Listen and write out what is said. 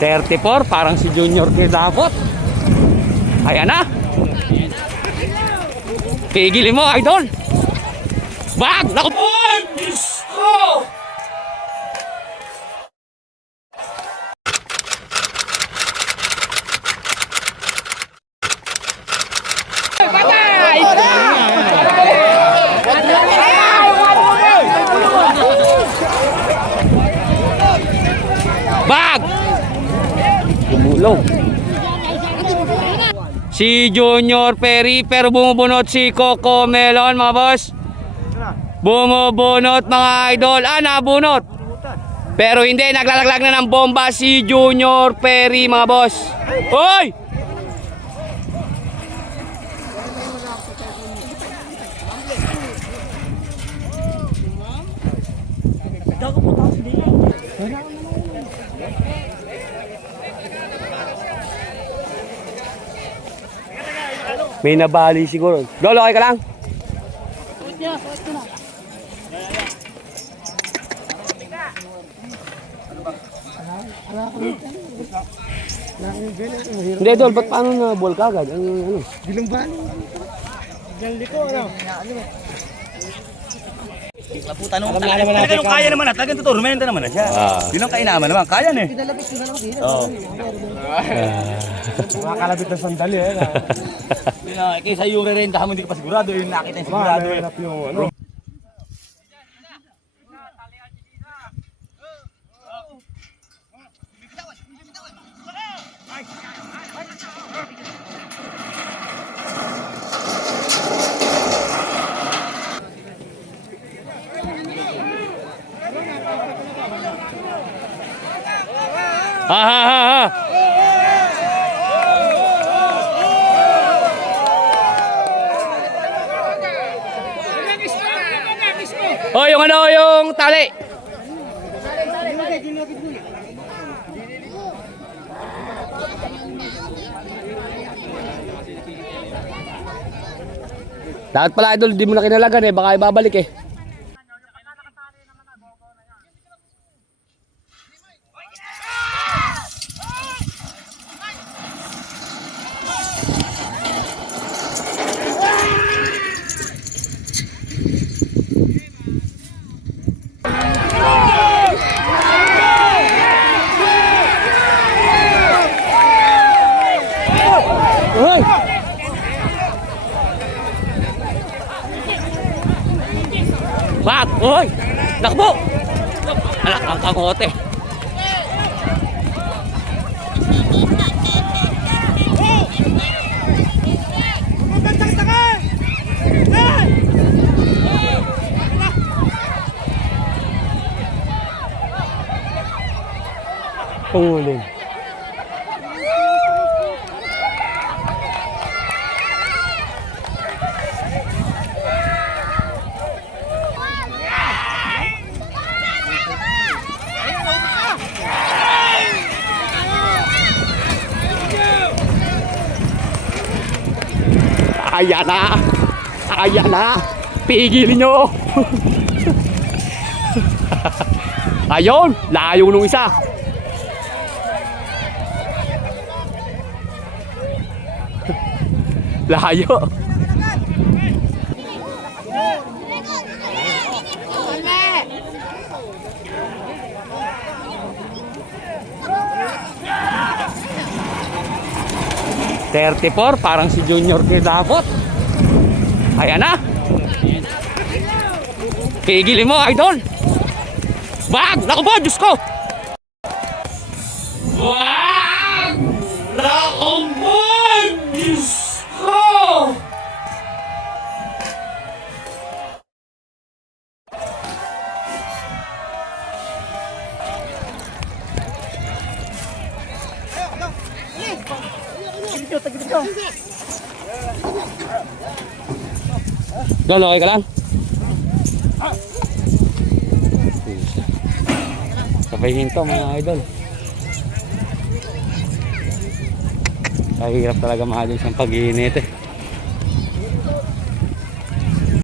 34, parang si Junior Kidapot. Ayan na. Pigilin mo, idol. Bag! Naku! Ay, Diyos ko! Patay! Bag! Tumulong. Si Junior Perry, pero bumubunot si Coco Melon, mga boss. Bumubunot, mga idol. Nabunot. Pero hindi, naglalaglag na ng bomba si Junior Perry, mga boss. Hoy! May nabali siguro. Dolo, okay ka lang? Hindi, Dol, ba't paano na ball ka agad? Ano? Bilang bali. Gali ko, ano? Puta nung talagang kaya naman na, talagang tuturmenta naman na siya. Yun ang kainaman naman, kaya na eh. Oo. Makakalabit na sandali eh. Kaysa Yuri rin, dahil hindi ka pa sigurado, yung nakita yung sigurado eh. Oh, yung ano, yung tali. Dapat pala, idol, di mo na kinalagan eh, baka ibabalik eh. Hoy! Bak! Hoy! Nakbo! Anak ang kamote. Pungulin. Ayan na! Ayan na! Pigilin nyo! Ayun! Layo nung isa! Layo! $34, parang si Junior Kidapot. Ayan na. Pigilin mo, idol. Bag! Naku po, Diyos ko! Bag! Naku po, Diyos ko! Dol, okay ka lang? Sabay hinto mga idol. Kahirap talaga mga idol siyang pag-iinit eh.